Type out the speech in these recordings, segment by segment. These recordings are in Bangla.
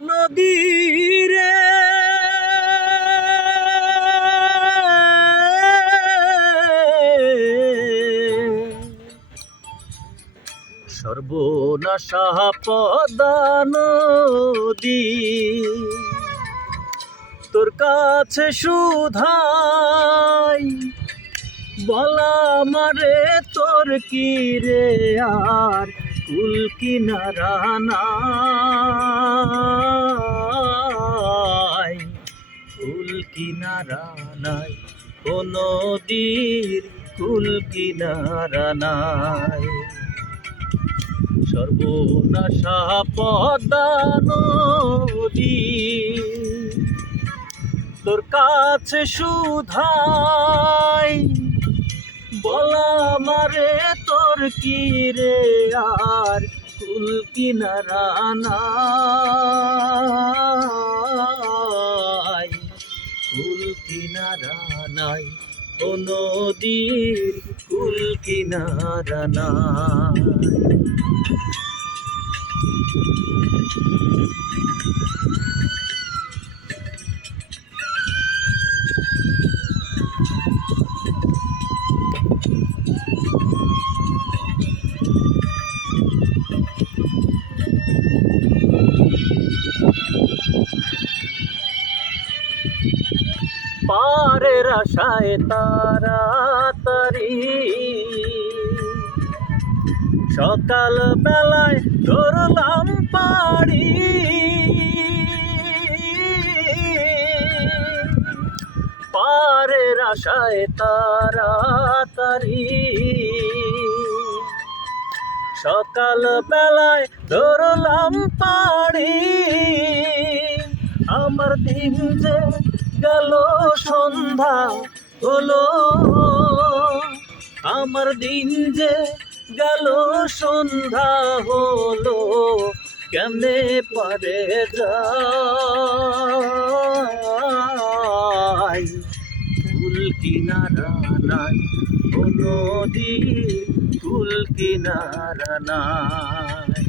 নদীরে সর্বনাশা পদ্মা নদী তোর কাছে সুধাই বলা মারে তোর কি রে আর কুল কিনারা নাই কুল কিনারা নাই ও নদীর কুল কিনারা নাই সর্বনাশা পদ্মা নদী তোর কাছে সুধাই বলা মারে তোর কি রে আর কুল কিনারা নাই কুল কিনারা নাই ও নদীর কুল কিনারা নাই পারের আশায় তাড়াতাড়ি সকাল বেলায় ধরলাম পাড়ি পারের আশায় তাড়াতাড়ি সকাল বেলায় ধরলাম পাড়ি আমার দিন যে গেল সন্ধ্যা হলো আমার দিন যে গেল সন্ধ্যা হলো কেমনে পারে যাই কুল কিনারা নাই ও নদী কুল কিনারা নাই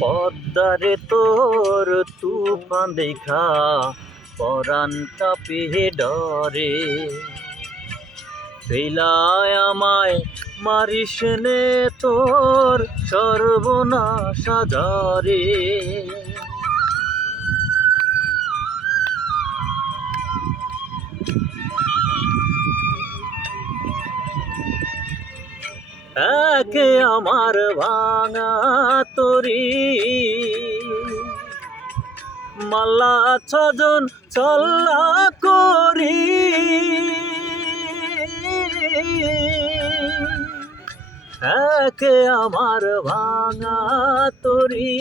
পদ্মারে তোর তুফান দেখা পরাণ কাঁপে ডরে ফেলায় আমায় মারিস নে তোর সর্বনাশা ঝরে একে আমার ভাঙা তরি মাল্লা ছজন চল্লা করি একে আমার ভাঙা তরি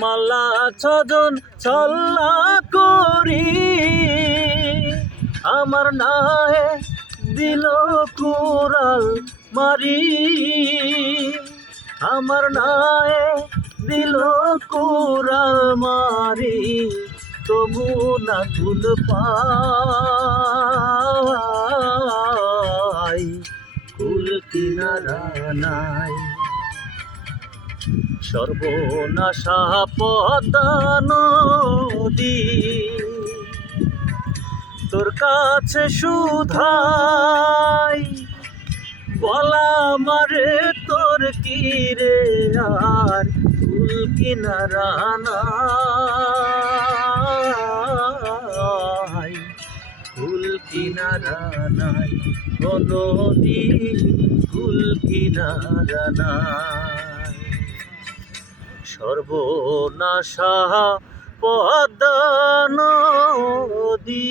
মাল্লা ছজন চল্লা করি আমার নায়ে দিল কুড়াল মারি আমার নায়ে দিল কুড়াল মারি তবু না কুল পাই কুল কিনারা নাই সর্বনাশা পদ্মা নদী তোর কাছে সুধাই বলা মারে তোর কি রে আর কুল কিনারা নাই কুল কিনারা নাই ও নদী কুল কিনারা নাই সর্বনাশা পদ্মা নদী